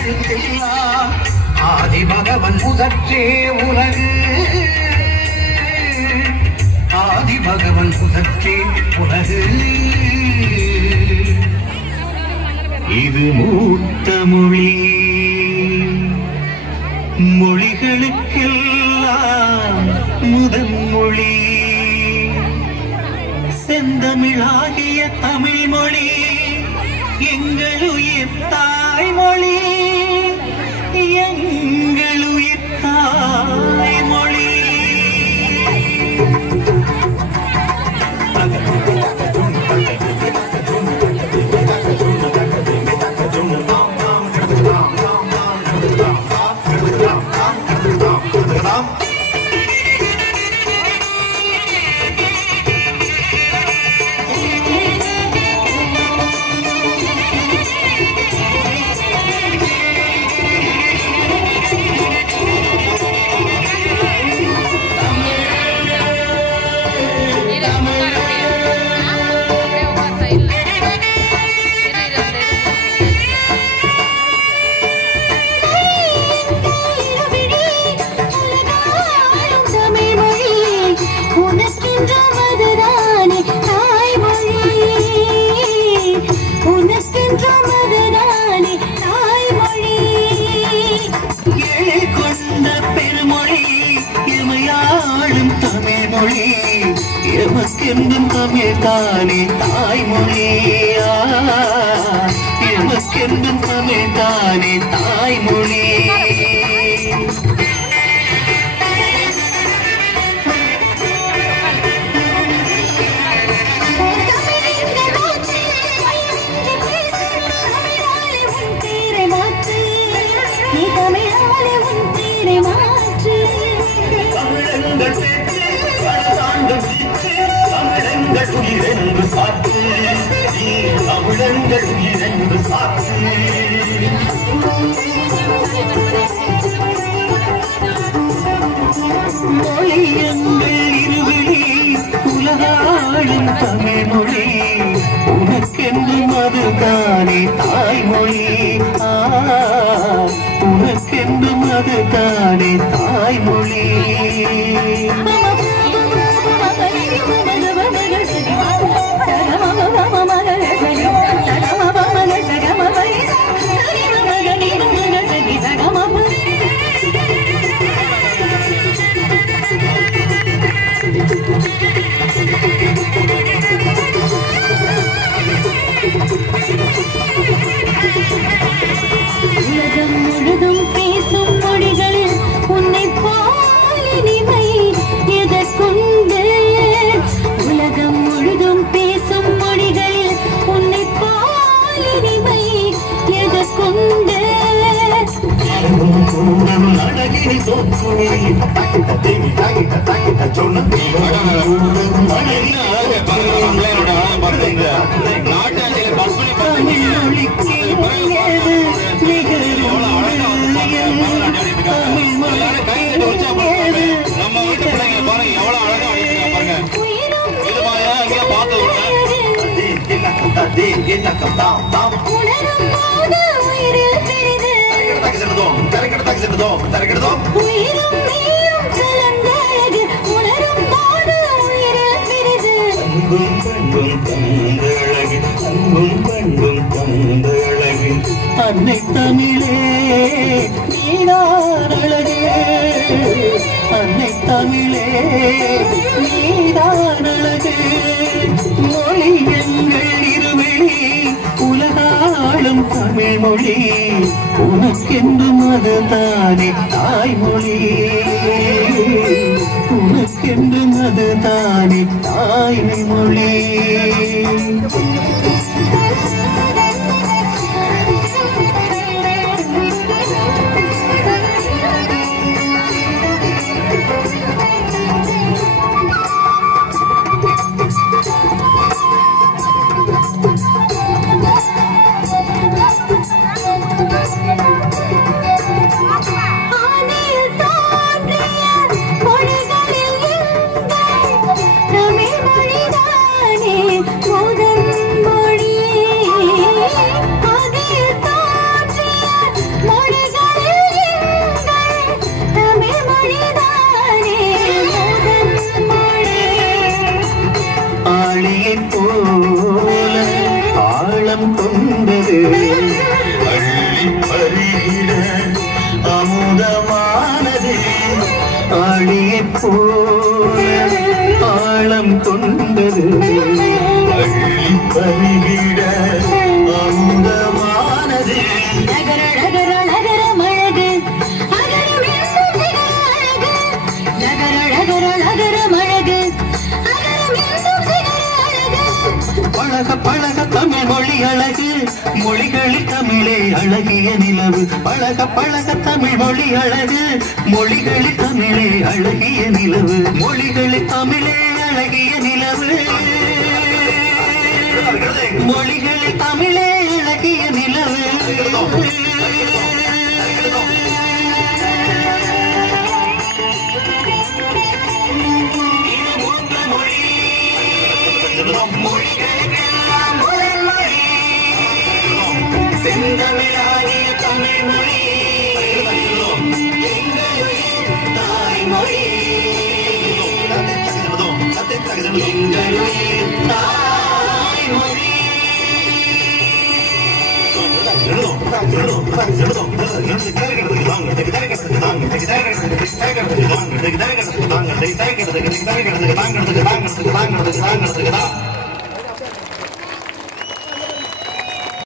எழுத்தெல்லாம் ஆதி பகவன் முதற்றே உலகு ஆதி பகவன் முதற்றே உலகு இது மூத்த மொழி மொழிகளுக்கெல்லாம் முதன் மொழி செந்தமிழாகிய தமிழ் மொழி எங்கள் உயிர் தாய்மொழி எங்கள் உயிர் தாய்மொழி எமக்கென்றும் தமிழ் தானே தாய்மொழி எமக்கென்றும் தமிழ் தானே தாய்மொழி மொழி எங்கள் இருவிழி உலகாளும் தமிழ் மொழி உனக்கென்றும் அதுதானே தாய்மொழி உனக்கென்றும் அதுதானே தாய்மொழி உலகம் முழுதும் பேசும் மொழிகளில் உன்னை போல் இனிமை எதற்குண்டு உலகம் முழுதும் பேசும் மொழிகளில் உன்னை போல் இனிமை எதற்குண்டு அன்னை தமிழே நீதான் அழகு அன்னை தமிழே நீதான் அழகு மொழி எங்கள் இருவிழி உலகாளும் தமிழ் மொழி உனக்கென்றும் அதுதானே தாய்மொழி உனக்கென்றும் அதுதானே தாய்மொழி தமிழ் மொழிதானே முதன் நகர நகர நகரம் அழகு அகரம் என்னும் சிகர அழகு நகர நகர நகரம் அழகு அகரம் என்னும் சிகர அழகு பழக பழக தமிழ் மொழி அழகு மொழிகளில் தமிழே அழகிய நிலவு பழக பழக தமிழ் மொழி அழகு மொழிகளில் தமிழே அழகிய நிலவு மொழிகளில் தமிழே அழகிய நிலவு மொழிகளில் தமிழே அழகிய நிலவு மொழிகளுக்கெல்லாம் முதல் மொழி செந்தமிழாகிய தமிழ் மொழி எங்களுயிர் தாய்மொழி எங்களுயிர் தாய்மொழி தாங்க